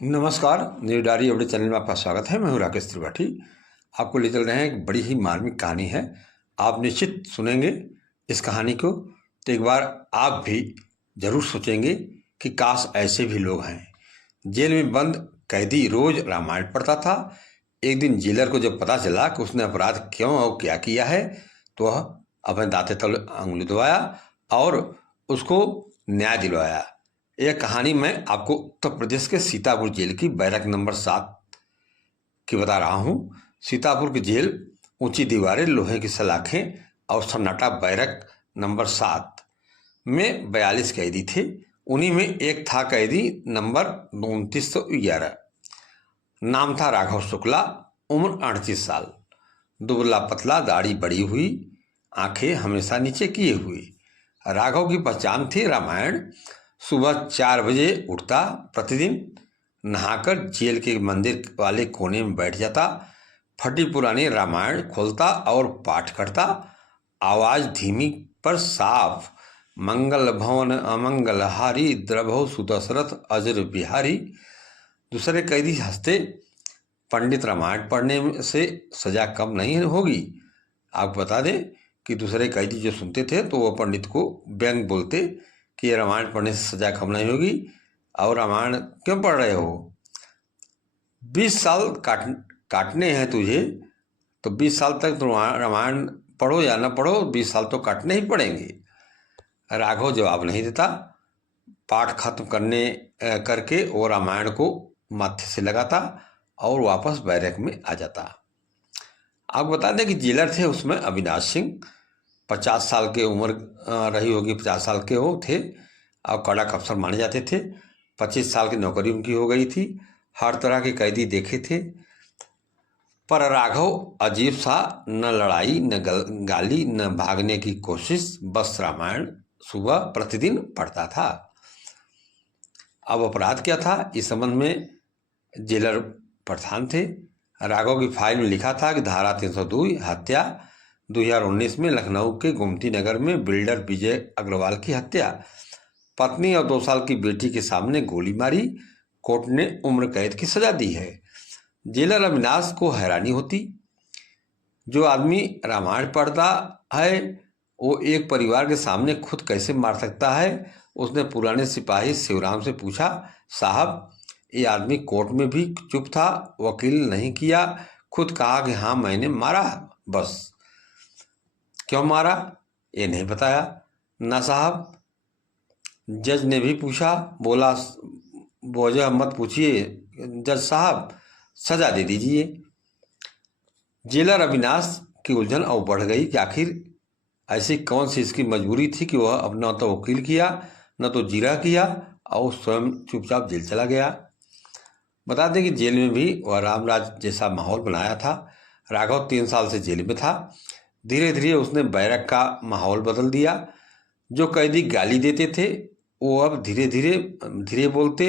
नमस्कार, new diary update channel में आपका स्वागत है। मैं हूं राकेश त्रिपाठी। आपको ले चल रहे हैं, एक बड़ी ही मार्मिक कहानी है। आप निश्चित सुनेंगे इस कहानी को तो एक बार आप भी जरूर सोचेंगे कि काश ऐसे भी लोग हैं। जेल में बंद कैदी रोज रामायण पढ़ता था। एक दिन जेलर को जब पता चला कि उसने अपराध क्यों और क्या किया है तो वह अपने दांते तले अंगुली दबाया और उसको न्याय दिलवाया। यह कहानी मैं आपको उत्तर प्रदेश के सीतापुर जेल की बैरक नंबर 7 की बता रहा हूँ। सीतापुर की जेल, ऊंची दीवारें, लोहे की सलाखें और सन्नाटा। बैरक नंबर 7 में 42 कैदी थे। उन्हीं में एक था कैदी नंबर 2911। नाम था राघव शुक्ला। उम्र 38 साल। दुबला पतला, दाढ़ी बड़ी हुई, आंखें हमेशा नीचे किए हुई। राघव की पहचान थी रामायण। सुबह 4 बजे उठता प्रतिदिन, नहाकर जेल के मंदिर वाले कोने में बैठ जाता, फटी पुरानी रामायण खोलता और पाठ करता। आवाज धीमी पर साफ। मंगल भवन अमंगल हारी, द्रभो सुदशरथ अजर बिहारी। दूसरे कैदी हंसते। पंडित, रामायण पढ़ने से सजा कम नहीं होगी। आपको बता दें कि दूसरे कैदी जो सुनते थे तो वो पंडित को व्यंग बोलते कि ये रामायण पढ़ने से सजा कम नहीं होगी और रामायण क्यों पढ़ रहे हो। 20 साल काटने हैं तुझे तो 20 साल तक तुम रामायण पढ़ो या ना पढ़ो, 20 साल तो काटने ही पड़ेंगे। राघव जवाब नहीं देता। पाठ खत्म करके वो रामायण को माथे से लगाता और वापस बैरक में आ जाता। आपको बता दें कि जेलर थे उसमें अविनाश सिंह। 50 साल की उम्र रही होगी, 50 साल के वो थे और कड़क अफसर माने जाते थे। 25 साल की नौकरी उनकी हो गई थी। हर तरह के कैदी देखे थे, पर राघव अजीब सा, न लड़ाई न गाली न भागने की कोशिश, बस रामायण सुबह प्रतिदिन पढ़ता था। अब अपराध क्या था, इस संबंध में जेलर प्रधान थे। राघव की फाइल में लिखा था कि धारा 302 हत्या, 2019 में लखनऊ के गोमती नगर में बिल्डर विजय अग्रवाल की हत्या, पत्नी और 2 साल की बेटी के सामने गोली मारी। कोर्ट ने उम्र कैद की सजा दी है। जेलर अविनाश को हैरानी होती, जो आदमी रामायण पढ़ता है वो एक परिवार के सामने खुद कैसे मार सकता है। उसने पुराने सिपाही शिवराम से पूछा, साहब ये आदमी कोर्ट में भी चुप था, वकील नहीं किया, खुद कहा कि हाँ मैंने मारा, बस। क्यों मारा ये नहीं बताया ना साहब। जज ने भी पूछा, बोला वजह मत पूछिए जज साहब, सजा दे दीजिए। जेलर अविनाश की उलझन और बढ़ गई कि आखिर ऐसी कौन सी इसकी मजबूरी थी कि वह अपना तो वकील किया न तो जीरा किया और स्वयं चुपचाप जेल चला गया। बता दें कि जेल में भी वह रामराज जैसा माहौल बनाया था। राघव 3 साल से जेल में था। धीरे धीरे उसने बैरक का माहौल बदल दिया। जो कैदी गाली देते थे वो अब धीरे धीरे धीरे बोलते।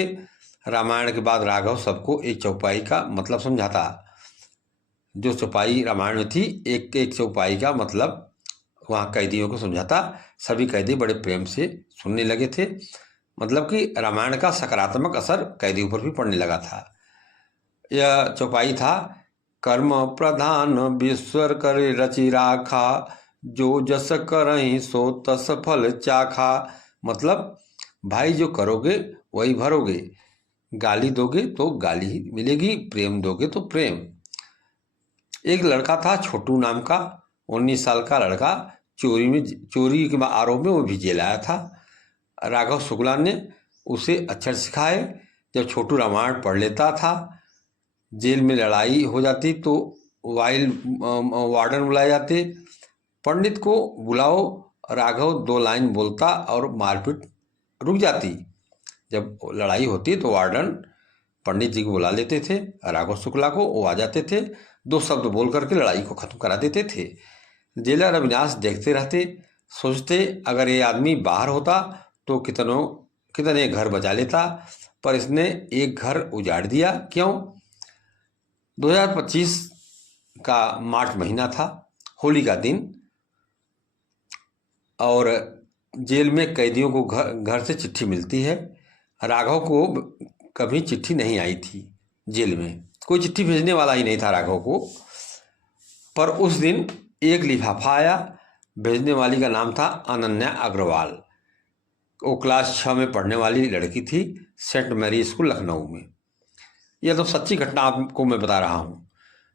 रामायण के बाद राघव सबको एक चौपाई का मतलब समझाता। जो चौपाई रामायण में थी, एक एक चौपाई का मतलब वहाँ कैदियों को समझाता। सभी कैदी बड़े प्रेम से सुनने लगे थे। मतलब कि रामायण का सकारात्मक असर कैदियों पर भी पड़ने लगा था। यह चौपाई था, कर्म प्रधान विश्वर करे रचि राखा, जो जस करहि सो तस फल चाखा। मतलब भाई जो करोगे वही भरोगे, गाली दोगे तो गाली ही मिलेगी, प्रेम दोगे तो प्रेम। एक लड़का था छोटू नाम का, 19 साल का लड़का। चोरी के आरोप में वो भी जेल आया था। राघव शुक्ला ने उसे अक्षर सिखाए। जब छोटू रामायण पढ़ लेता था, जेल में लड़ाई हो जाती तो वार्डन बुलाए जाते, पंडित को बुलाओ, राघव 2 लाइन बोलता और मारपीट रुक जाती। जब लड़ाई होती तो वार्डन पंडित जी को बुला लेते थे, राघव शुक्ला को, वो आ जाते थे, 2 शब्द बोल करके लड़ाई को खत्म करा देते थे। जेलर अविनाश देखते रहते, सोचते अगर ये आदमी बाहर होता तो कितने घर बचा लेता, पर इसने एक घर उजाड़ दिया। क्यों? 2025 का मार्च महीना था, होली का दिन, और जेल में कैदियों को घर से चिट्ठी मिलती है। राघव को कभी चिट्ठी नहीं आई थी जेल में, कोई चिट्ठी भेजने वाला ही नहीं था राघव को। पर उस दिन एक लिफाफा आया, भेजने वाली का नाम था अनन्या अग्रवाल। वो क्लास 6 में पढ़ने वाली लड़की थी, सेंट मैरी स्कूल लखनऊ में। यह तो सच्ची घटना आपको मैं बता रहा हूँ।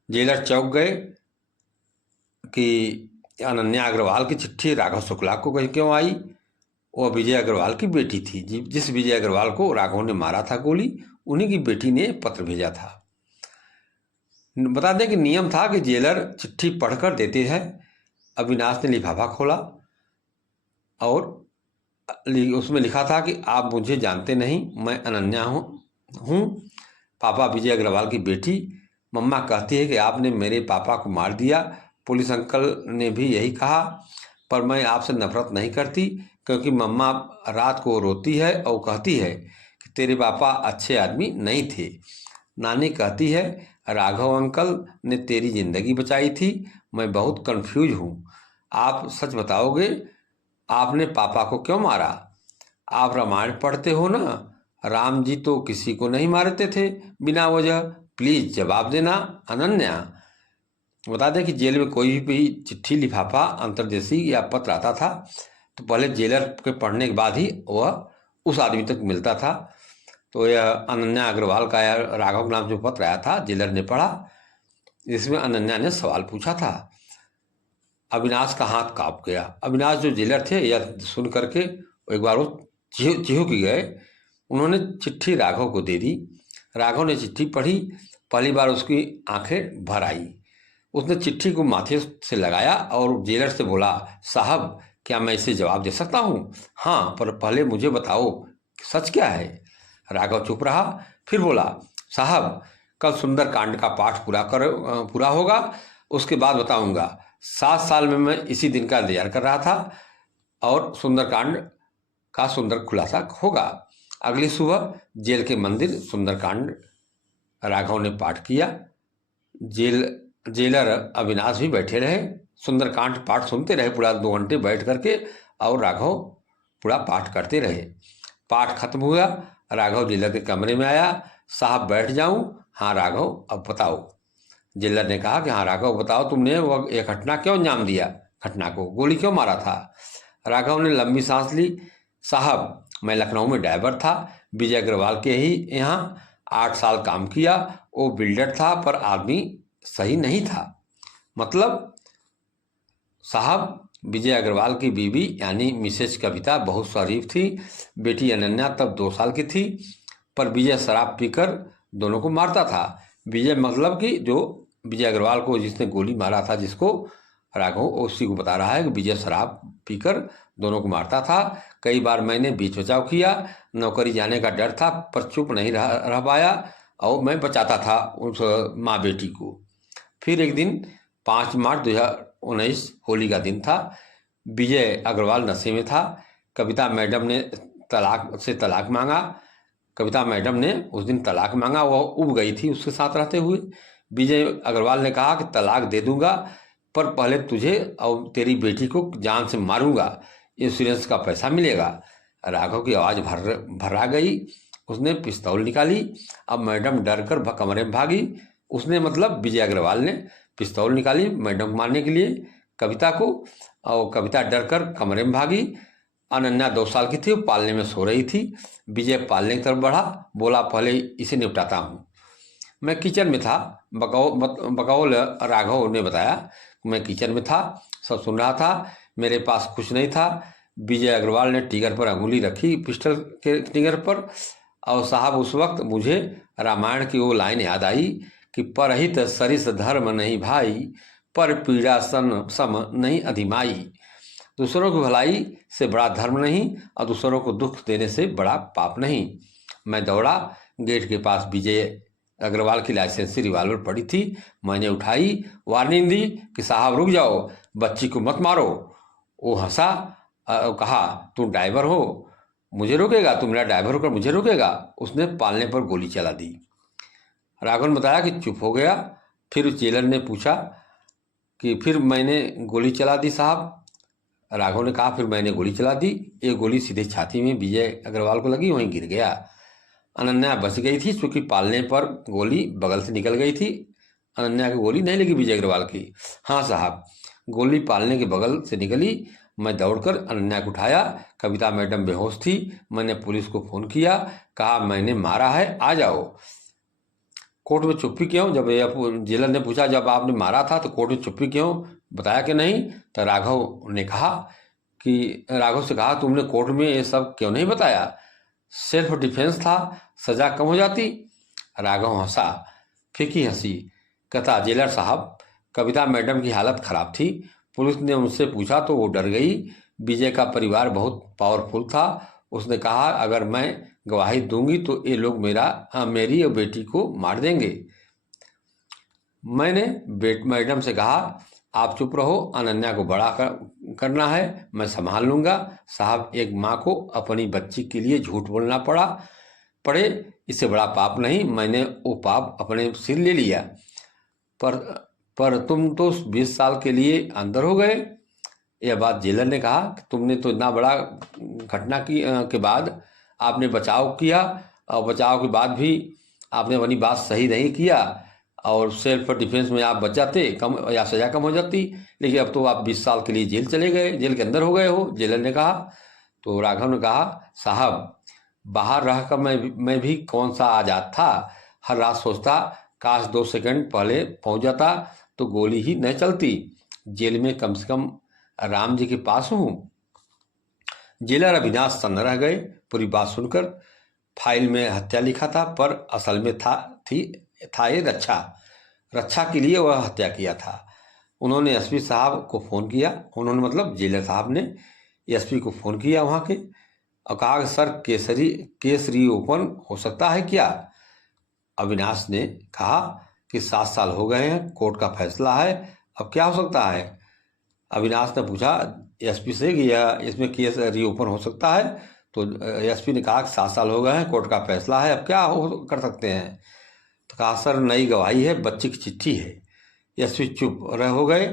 जेलर चौंक गए कि अनन्या अग्रवाल की चिट्ठी राघव शुक्ला को क्यों आई। वो विजय अग्रवाल की बेटी थी, जिस विजय अग्रवाल को राघव ने मारा था गोली, उन्हीं की बेटी ने पत्र भेजा था। बता दें कि नियम था कि जेलर चिट्ठी पढ़कर देते हैं। अविनाश ने लिफाफा खोला और उसमें लिखा था कि आप मुझे जानते नहीं, मैं अनन्या हूँ, पापा विजय अग्रवाल की बेटी। मम्मा कहती है कि आपने मेरे पापा को मार दिया, पुलिस अंकल ने भी यही कहा, पर मैं आपसे नफरत नहीं करती, क्योंकि मम्मा रात को रोती है और कहती है कि तेरे पापा अच्छे आदमी नहीं थे। नानी कहती है राघव अंकल ने तेरी ज़िंदगी बचाई थी। मैं बहुत कंफ्यूज हूँ, आप सच बताओगे, आपने पापा को क्यों मारा? आप रामायण पढ़ते हो ना, राम जी तो किसी को नहीं मारते थे बिना वजह, प्लीज़ जवाब देना अनन्या। बता दें कि जेल में कोई भी चिट्ठी, लिफाफा, अंतर्देशी या पत्र आता था तो पहले जेलर के पढ़ने के बाद ही वह उस आदमी तक मिलता था। तो यह अनन्या अग्रवाल का राघव नाम जो पत्र आया था, जेलर ने पढ़ा। इसमें अनन्या ने सवाल पूछा था। अविनाश का हाथ कांप गया। अविनाश जो जेलर थे, यह सुन करके एक बार वो चिहुक गए। उन्होंने चिट्ठी राघव को दे दी। राघव ने चिट्ठी पढ़ी, पहली बार उसकी आंखें भर आई। उसने चिट्ठी को माथे से लगाया और जेलर से बोला, साहब क्या मैं इसे जवाब दे सकता हूँ? हाँ, पर पहले मुझे बताओ सच क्या है? राघव चुप रहा, फिर बोला, साहब कल सुंदरकांड का पाठ पूरा होगा, उसके बाद बताऊंगा। 7 साल में मैं इसी दिन का इंतजार कर रहा था और सुंदरकांड का सुंदर खुलासा होगा। अगली सुबह जेल के मंदिर सुंदरकांड राघव ने पाठ किया। जेलर अविनाश भी बैठे रहे, सुंदरकांड पाठ सुनते रहे पूरा 2 घंटे बैठ करके, और राघव पूरा पाठ करते रहे। पाठ खत्म हुआ, राघव जेलर के कमरे में आया। साहब बैठ जाऊं? हाँ राघव, अब बताओ। जेलर ने कहा कि हाँ राघव बताओ, तुमने वह एक घटना क्यों अंजाम दिया? घटना को गोली क्यों मारा था? राघव ने लंबी सांस ली। साहब मैं लखनऊ में ड्राइवर था, विजय अग्रवाल के ही यहाँ 8 साल काम किया। वो बिल्डर था पर आदमी सही नहीं था। मतलब साहब विजय अग्रवाल की बीवी यानी मिसेज कविता बहुत शरीफ थी, बेटी अनन्या तब 2 साल की थी, पर विजय शराब पीकर दोनों को मारता था। विजय मतलब कि जो विजय अग्रवाल को जिसने गोली मारा था, जिसको राघव उसी को बता रहा है कि विजय शराब पीकर दोनों को मारता था। कई बार मैंने बीच बचाव किया, नौकरी जाने का डर था, पर चुप नहीं रह पाया और मैं बचाता था उस माँ बेटी को। फिर एक दिन 5 मार्च 2019 होली का दिन था। विजय अग्रवाल नशे में था। कविता मैडम ने तलाक मांगा। कविता मैडम ने उस दिन तलाक मांगा, वह उब गई थी उसके साथ रहते हुए। विजय अग्रवाल ने कहा कि तलाक दे दूंगा, पर पहले तुझे और तेरी बेटी को जान से मारूंगा, इंश्योरेंस का पैसा मिलेगा। राघव की आवाज़ भर्रा गई। उसने पिस्तौल निकाली। अब मैडम डर कर कमरे में भागी। उसने मतलब विजय अग्रवाल ने पिस्तौल निकाली मैडम को मारने के लिए कविता को, और कविता डर कर कमरे में भागी। अनन्या 2 साल की थी, वो पालने में सो रही थी। विजय पालने की तरफ बढ़ा, बोला पहले इसे निपटाता हूँ। मैं किचन में था, बकौल राघव ने बताया। मैं किचन में था, सब सुन रहा था, मेरे पास कुछ नहीं था। विजय अग्रवाल ने टिगर पर अंगुली रखी, पिस्टल के टिगर पर, और साहब उस वक्त मुझे रामायण की वो लाइन याद आई कि परहित सरिस धर्म नहीं भाई, पर पीड़ा सम नहीं अधिमाई। दूसरों की भलाई से बड़ा धर्म नहीं और दूसरों को दुख देने से बड़ा पाप नहीं। मैं दौड़ा, गेट के पास विजय अग्रवाल की लाइसेंसी रिवॉल्वर पड़ी थी। मैंने उठाई, वार्निंग दी कि साहब रुक जाओ, बच्ची को मत मारो। वो हंसा और कहा, तुम ड्राइवर हो, मुझे रोकेगा? तुम मेरा ड्राइवर होकर मुझे रोकेगा? उसने पालने पर गोली चला दी। राघव ने बताया कि चुप हो गया। फिर उस जेलर ने पूछा कि फिर मैंने गोली चला दी साहब? राघव ने कहा फिर मैंने गोली चला दी। एक गोली सीधे छाती में विजय अग्रवाल को लगी, वहीं गिर गया। अनन्या बच गई थी, क्योंकि पालने पर गोली बगल से निकल गई थी। अनन्या की गोली नहीं लगी, विजय अग्रवाल की। हाँ साहब, गोली पालने के बगल से निकली। मैं दौड़कर अनन्या को उठाया। कविता मैडम बेहोश थी। मैंने पुलिस को फ़ोन किया, कहा मैंने मारा है, आ जाओ। कोर्ट में चुप्पी क्यों? जब जेलर ने पूछा जब आपने मारा था तो कोर्ट में चुप्पी क्यों, बताया कि नहीं? तो राघव से कहा तुमने कोर्ट में ये सब क्यों नहीं बताया? सेल्फ डिफेंस था, सजा कम हो जाती। राघव हंसा, फीकी हंसी। कहता जेलर साहब, कविता मैडम की हालत खराब थी। पुलिस ने उनसे पूछा तो वो डर गई। विजय का परिवार बहुत पावरफुल था। उसने कहा अगर मैं गवाही दूंगी तो ये लोग मेरी और बेटी को मार देंगे। मैंने मैडम से कहा आप चुप रहो, अनन्या को बड़ा करना है, मैं संभाल लूंगा। साहब, एक माँ को अपनी बच्ची के लिए झूठ बोलना पड़े, इससे बड़ा पाप नहीं। मैंने वो पाप अपने सिर ले लिया। पर तुम तो 20 साल के लिए अंदर हो गए। यह बात जेलर ने कहा कि तुमने तो इतना बड़ा घटना के बाद आपने बचाव किया, और बचाव के बाद भी आपने अपनी बात सही नहीं किया, और सेल्फ डिफेंस में आप बच जाते, कम या सज़ा कम हो जाती। लेकिन अब तो आप 20 साल के लिए जेल चले गए, जेल के अंदर हो गए हो, जेलर ने कहा। तो राघव ने कहा साहब, बाहर रह कर मैं भी कौन सा आज़ाद था। हर रात सोचता काश 2 सेकंड पहले पहुंच जाता तो गोली ही नहीं चलती। जेल में कम से कम राम जी के पास हूँ। जेलर अविनाश सन्न रह गए पूरी बात सुनकर। फाइल में हत्या लिखा था, पर असल में था ये रक्षा के लिए वह हत्या किया था। उन्होंने एसपी साहब को फ़ोन किया। उन्होंने मतलब जेलर साहब ने एसपी को फ़ोन किया वहाँ के, और कहा कि सर केस रीओपन हो सकता है क्या? अविनाश ने कहा कि 7 साल हो गए हैं, कोर्ट का फैसला है, अब क्या हो सकता है? अविनाश ने पूछा एसपी से कि यह इसमें केस रीओपन हो सकता है? तो एसपी ने कहा कि 7 साल हो गए हैं, कोर्ट का फैसला है, अब क्या कर सकते हैं? तो कहा सर नई गवाही है, बच्ची की चिट्ठी है। एसपी चुप हो गए।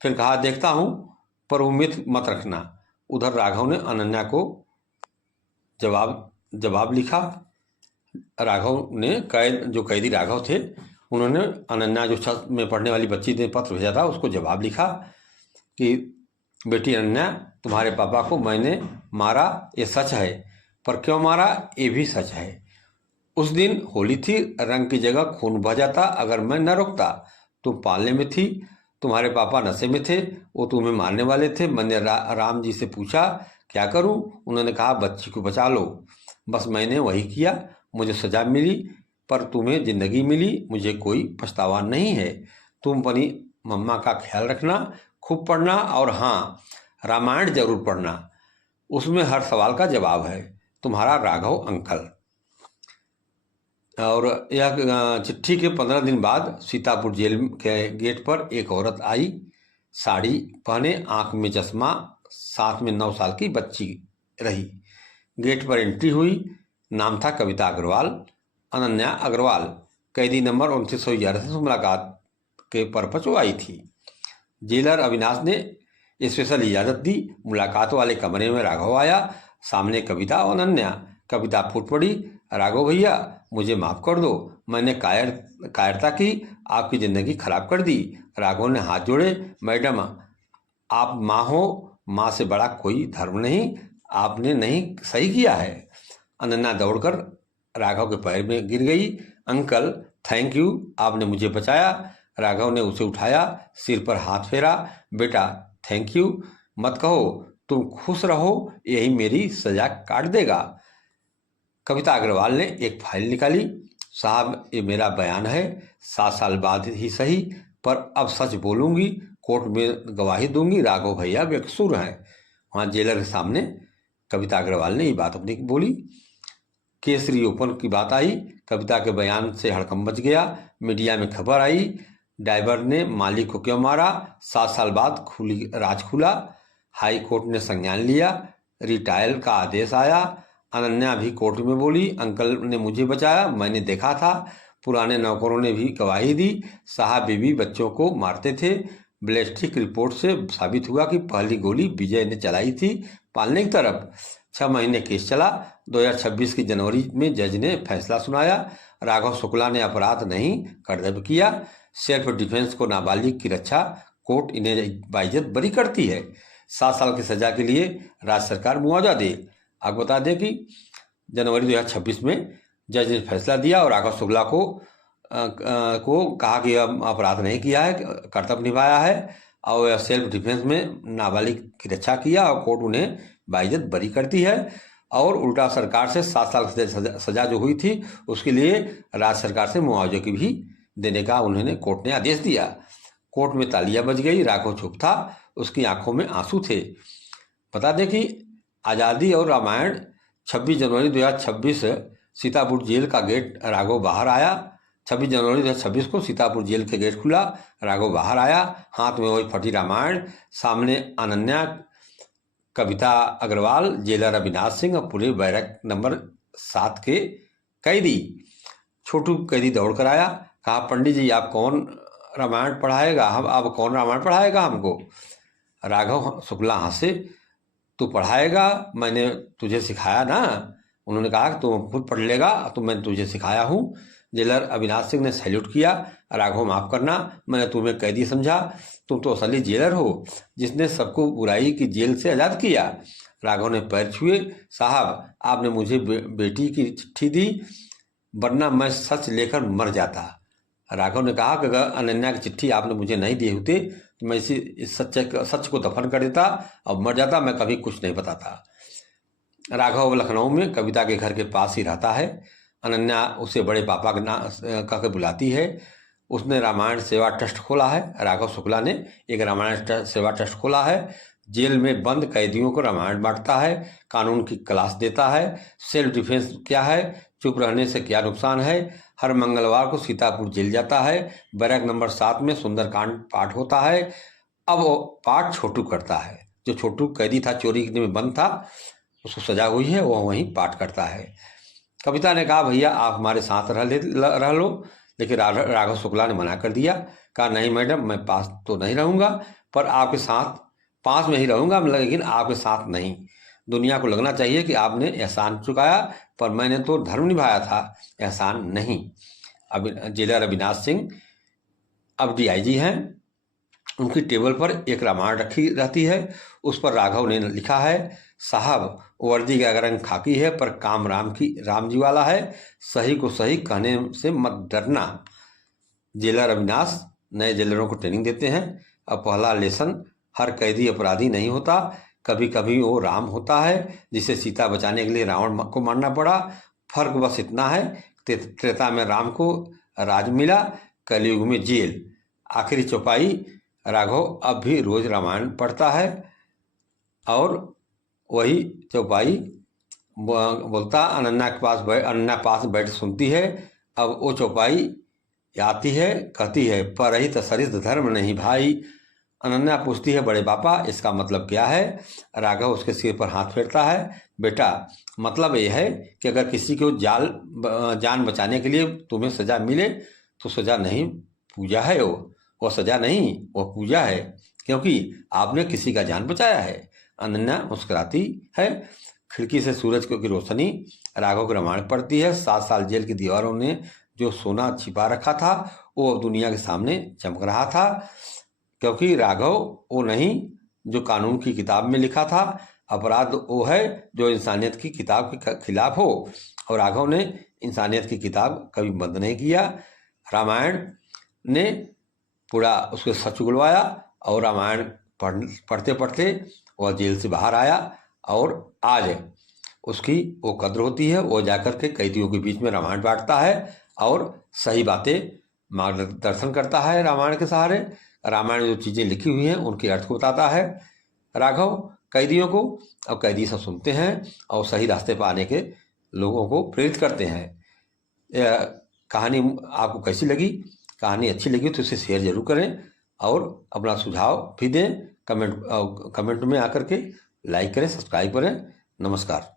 फिर कहा देखता हूँ, पर उम्मीद मत रखना। उधर राघव ने अनन्या को जवाब लिखा। राघव ने जो कैदी राघव थे, उन्होंने अनन्या जो छत में पढ़ने वाली बच्ची ने पत्र भेजा था उसको जवाब लिखा कि बेटी अनन्या, तुम्हारे पापा को मैंने मारा, ये सच है, पर क्यों मारा ये भी सच है। उस दिन होली थी, रंग की जगह खून बह जाता अगर मैं न रोकता। तुम पालने में थी, तुम्हारे पापा नशे में थे, वो तुम्हें मारने वाले थे। मैंने राम जी से पूछा क्या करूं? उन्होंने कहा बच्ची को बचा लो। बस मैंने वही किया। मुझे सजा मिली, पर तुम्हें जिंदगी मिली। मुझे कोई पछतावा नहीं है। तुम अपनी मम्मा का ख्याल रखना, खूब पढ़ना, और हाँ, रामायण जरूर पढ़ना, उसमें हर सवाल का जवाब है। तुम्हारा राघव अंकल। और यह चिट्ठी के 15 दिन बाद सीतापुर जेल के गेट पर एक औरत आई, साड़ी पहने, आंख में चश्मा, साथ में 9 साल की बच्ची रही। गेट पर एंट्री हुई। नाम था कविता अग्रवाल, अनन्या अग्रवाल। कैदी नंबर 2911 से मुलाकात के पर्पज वो आई थी। जेलर अविनाश ने स्पेशल इजाज़त दी। मुलाकात वाले कमरे में राघव आया। सामने कविता और अनन्या। कविता फूट पड़ी, राघव भैया मुझे माफ़ कर दो, मैंने कायरता की, आपकी ज़िंदगी खराब कर दी। राघव ने हाथ जोड़े, मैडम आप माँ हो, माँ से बड़ा कोई धर्म नहीं, आपने नहीं सही किया है। अनन्या दौड़कर राघव के पैर में गिर गई। अंकल थैंक यू, आपने मुझे बचाया। राघव ने उसे उठाया, सिर पर हाथ फेरा। बेटा थैंक यू मत कहो, तुम खुश रहो, यही मेरी सजा काट देगा। कविता अग्रवाल ने एक फाइल निकाली। साहब ये मेरा बयान है, 7 साल बाद ही सही, पर अब सच बोलूंगी, कोर्ट में गवाही दूंगी, राघव भैया बेकसूर हैं। वहाँ जेलर के सामने कविता अग्रवाल ने ये बात अपनी बोली। केस रीओपन की बात आई। कविता के बयान से हड़कंप मच गया। मीडिया में खबर आई, ड्राइवर ने मालिक को क्यों मारा। 7 साल बाद राज खुला। हाई कोर्ट ने संज्ञान लिया, रिटायल का आदेश आया। अनन्या भी कोर्ट में बोली, अंकल ने मुझे बचाया, मैंने देखा था। पुराने नौकरों ने भी गवाही दी, साहब बीवी बच्चों को मारते थे। बैलिस्टिक रिपोर्ट से साबित हुआ कि पहली गोली विजय ने चलाई थी पालने की तरफ। 6 महीने केस चला, 2026 की जनवरी में जज ने फैसला सुनाया। राघव शुक्ला ने अपराध नहीं कर्तव्य किया। सेल्फ डिफेंस को नाबालिग की रक्षा, कोर्ट इन्हें बाइज्जत बरी करती है। 7 साल की सजा के लिए राज्य सरकार मुआवजा दे। आपको बता दें कि जनवरी 2026 में जज ने फैसला दिया और राघव शुक्ला को कहा कि अपराध नहीं किया है, कर्तव्य निभाया है और सेल्फ डिफेंस में नाबालिग की रक्षा किया और कोर्ट उन्हें बाइज्जत बरी करती है। और उल्टा सरकार से 7 साल की सजा जो हुई थी उसके लिए राज्य सरकार से मुआवजे की भी देने का उन्होंने कोर्ट ने आदेश दिया। कोर्ट में तालियां बज गई। राघव चुप था, उसकी आंखों में आंसू थे। बता दें कि आज़ादी और रामायण 26 जनवरी 2026 सीतापुर जेल का गेट राघव बाहर आया। 26 जनवरी 2026 को सीतापुर जेल के गेट खुला, राघव बाहर आया, हाथ में वही फटी रामायण, सामने अनन्या, कविता अग्रवाल, जेलर अविनाश सिंह और पूरे बैरक नंबर 7 के कैदी। छोटू कैदी दौड़ कर आया, कहा पंडित जी आप कौन रामायण पढ़ाएगा, हम अब कौन रामायण पढ़ाएगा हमको। राघव शुक्ला हंसे, तू पढ़ाएगा, मैंने तुझे सिखाया ना। उन्होंने कहा कि तू खुद पढ़ लेगा, तो मैं तुझे सिखाया हूँ। जेलर अविनाश सिंह ने सैल्यूट किया। राघव माफ करना, मैंने तुम्हें कैदी समझा, तुम तो असली जेलर हो जिसने सबको बुराई की जेल से आज़ाद किया। राघव ने पैर छुए, साहब आपने मुझे बेटी की चिट्ठी दी, वरना मैं सच लेकर मर जाता। राघव ने कहा कि अगर अनन्या की चिट्ठी आपने मुझे नहीं दी होती तो मैं इस सच को दफन कर देता और मर जाता, मैं कभी कुछ नहीं बताता। राघव लखनऊ में कविता के घर के पास ही रहता है। अनन्या उसे बड़े पापा के नाम कह के बुलाती है। उसने रामायण सेवा ट्रस्ट खोला है। राघव शुक्ला ने एक रामायण सेवा ट्रस्ट खोला है। जेल में बंद कैदियों को रामायण बांटता है, कानून की क्लास देता है, सेल्फ डिफेंस क्या है, चुप रहने से क्या नुकसान है। हर मंगलवार को सीतापुर जेल जाता है। बैरक नंबर 7 में सुंदरकांड पाठ होता है। अब वो पाठ छोटू करता है। जो छोटू कैदी था, चोरी में बंद था, उसको सजा हुई है, वह वहीं पाठ करता है। कविता ने कहा भैया आप हमारे साथ रह लो, लेकिन राघव शुक्ला ने मना कर दिया। कहा नहीं मैडम, मैं पास तो नहीं रहूँगा, पर आपके साथ पास में ही रहूँगा, लेकिन आपके साथ नहीं। दुनिया को लगना चाहिए कि आपने एहसान चुकाया, पर मैंने तो धर्म निभाया था, एहसान नहीं। अब जेलर अविनाश सिंह अब DIG हैं। उनकी टेबल पर एक रामायण रखी रहती है। उस पर राघव ने लिखा है, साहब वर्दी का रंग खाकी है पर काम राम जी वाला है, सही को सही कहने से मत डरना। जेलर अविनाश नए जेलरों को ट्रेनिंग देते हैं। अब पहला लेसन, हर कैदी अपराधी नहीं होता, कभी कभी वो राम होता है जिसे सीता बचाने के लिए रावण को मारना पड़ा। फर्क बस इतना है, त्रेता में राम को राज मिला, कलयुग में जेल। आखिरी चौपाई, राघव अब भी रोज रामायण पढ़ता है और वही चौपाई बोलता, अनन्या पास बैठ सुनती है। अब वो चौपाई आती है, कहती है परहित सरित धर्म नहीं भाई। अनन्या पूछती है बड़े पापा इसका मतलब क्या है। राघव उसके सिर पर हाथ फेरता है, बेटा मतलब यह है कि अगर किसी को जान बचाने के लिए तुम्हें सजा मिले तो सजा नहीं पूजा है, वो सजा नहीं वो पूजा है, क्योंकि आपने किसी का जान बचाया है। अनन्या मुस्कुराती है। खिड़की से सूरज की रोशनी राघव को रामायण पड़ती है। 7 साल जेल की दीवारों ने जो सोना छिपा रखा था वो दुनिया के सामने चमक रहा था, क्योंकि राघव वो नहीं जो कानून की किताब में लिखा था, अपराध वो है जो इंसानियत की किताब के खिलाफ हो। और राघव ने इंसानियत की किताब कभी बंद नहीं किया। रामायण ने पूरा उसके सच उगलवाया और रामायण पढ़ते पढ़ते वह जेल से बाहर आया और आज उसकी वो कद्र होती है। वो जाकर के कैदियों के बीच में रामायण बांटता है और सही बातें मार्गदर्शन करता है। रामायण के सहारे रामायण में जो चीज़ें लिखी हुई हैं उनके अर्थ को बताता है राघव कैदियों को, और कैदी सब सुनते हैं और सही रास्ते पर आने के लोगों को प्रेरित करते हैं। कहानी आपको कैसी लगी? कहानी अच्छी लगी तो इसे शेयर जरूर करें और अपना सुझाव भी दें। कमेंट में आकर के लाइक करें, सब्सक्राइब करें। नमस्कार।